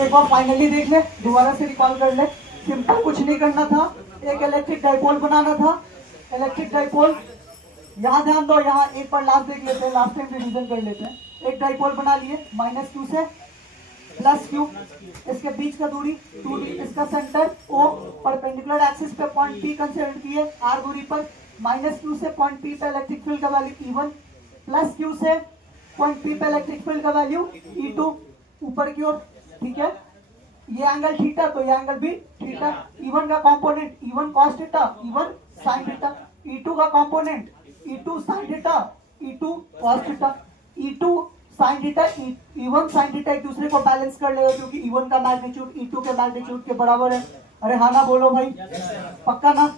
एक बार फाइनली देख ले, दोबारा से रिकॉल कर ले। सिंपल कुछ नहीं करना था, एक इलेक्ट्रिक डाइपोल बनाना था। इलेक्ट्रिक डाइपोल, यहाँ ध्यान दो, यहाँ एक बार लास्ट देख लेते हैं, लास्ट टाइम रिवीजन कर लेते हैं। एक डाइपोल बना लिए -q से +q, इसके बीच का दूरी 2d, इसका सेंटर O, परपेंडिकुलर एक्सिस पे पॉइंट P कंसीडर किए r दूरी पर। -q से पॉइंट P पे इलेक्ट्रिक फील्ड का वैल्यू E1, +q से पॉइंट P पे इलेक्ट्रिक फील्ड का वैल्यू E2 ऊपर की ओर। ठीक है, ये एंगल थीटा तो ये एंगल भी थीटा। E1 का component E1 cos theta, E1 sin theta. E2 का component E2 sin theta, E2 cos theta. E2 sin theta, E1 sin theta एक दूसरे को बैलेंस कर लेगा, क्योंकि E1 का मैग्नीट्यूड E2 के मैग्नीट्यूड के बराबर है। अरे हाँ ना बोलो भाई, पक्का ना?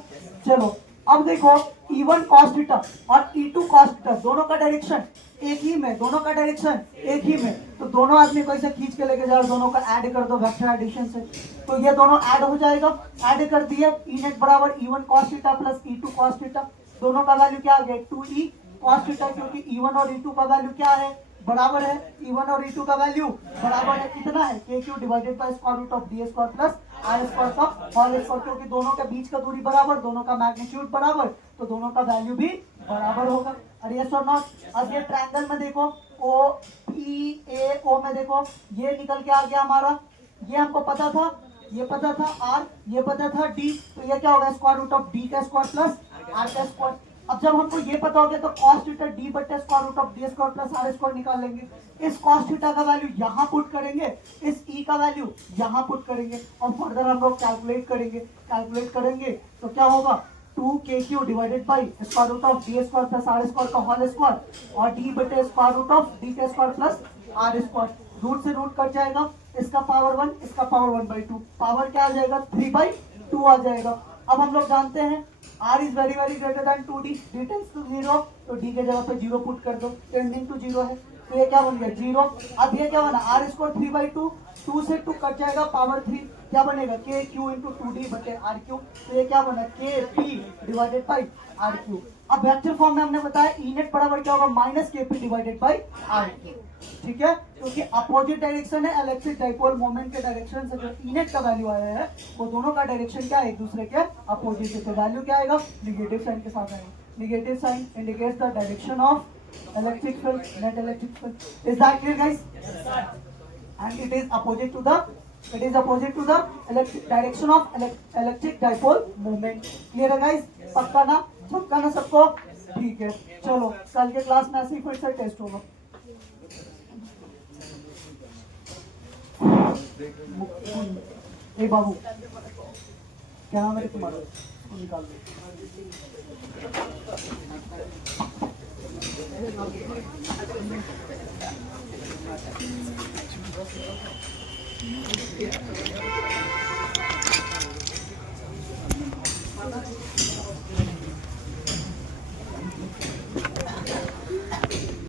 चलो अब देखो, E1 cos थीटा और E2 cos थीटा दोनों का डायरेक्शन एक ही में, दोनों का डायरेक्शन एक ही में, तो दोनों आदमी को ऐसे खींच के लेके जाओ, दोनों का ऐड कर दो वेक्टर एडिशन से, तो ये दोनों ऐड हो जाएगा। ऐड कर दिए, E नेट बराबर E1 cos theta plus E2 cos theta, दोनों का वैल्यू क्या आ गया 2E cos थीटा, क्योंकि E1 और E2 का वैल्यू क्या है, बराबर है। E1 और E2 का वैल्यू बराबर है, कितना है KQ divided by square root of D square plus R square का होल स्क्वायर, क्योंकि दोनों के बीच का दूरी बराबर, दोनों का मैग्नीट्यूड बराबर, तो दोनों का वैल्यू भी बराबर होगा। अरे यस और नॉट? अब ये ट्रायंगल में देखो, OPAO में देखो, ये निकल के आ गया हमारा, ये हमको पता था, ये पता था R, ये पता था D, तो ये क्या होगा स्क्वायर रूट ऑफ D का स्क्वायर प्लस R का स्क्वायर। अब जब हमको ये पता हो गया तो cos थीटा D बटे square root of D square plus R square निकाल लेंगे। इस cos थीटा का वैल्यू यहाँ पुट करेंगे, इस E का वैल्यू यहाँ पुट करेंगे, और फर्दर हम लोग कैलकुलेट करेंगे तो क्या होगा 2KQ divided by square root of D square plus R square का होल स्क्वायर, और D बटे स्क्वायर रूट ऑफ D का square plus R square. Root से रूट कट जाएगा, इसका पावर 1, इसका पावर 1/2, पावर क्या आ जाएगा 3/2 आ जाएगा। अब हम लोग जानते हैं R is very very greater than 2D, D tends to 0, तो D के जगह पे 0 पुट कर दो, टेंडिंग टू 0 है, तो ये क्या बन गया 0। अब ये क्या बना R स्क्वायर 3/2, 2 से 2 कट जाएगा, पावर 3, क्या बनेगा KQ इंटू 2D बटे RQ, तो ये क्या बना KP डिवाइडेड बाई RQ। अब वेक्टर फॉर्म में हमने बताया E नेट बराबर क्या होगा -KP डिवाइडेड बाई RQ। ठीक है, क्योंकि अपोजिट डायरेक्शन है, इलेक्ट्रिक डाइपोल मोमेंट के डायरेक्शन से जो E नेट का वैल्यू आया है, वो दोनों का डायरेक्शन क्या है, एक दूसरे के अपोजिट है, तो वैल्यू क्या आएगा निगेटिव साइन के साथ आएगा। Negative sign indicates the direction of electric field, net electric field. Is that clear, guys? Yes, sir. And it is opposite to the direction of electric dipole movement. Clear है guys? पक्का ना? पक्का ना सबको? ठीक है, चलो कल के क्लास में ऐसे ही फिर से टेस्ट होगा। ए बाबू, क्या नाम है तुम्हारा? निकाल दो।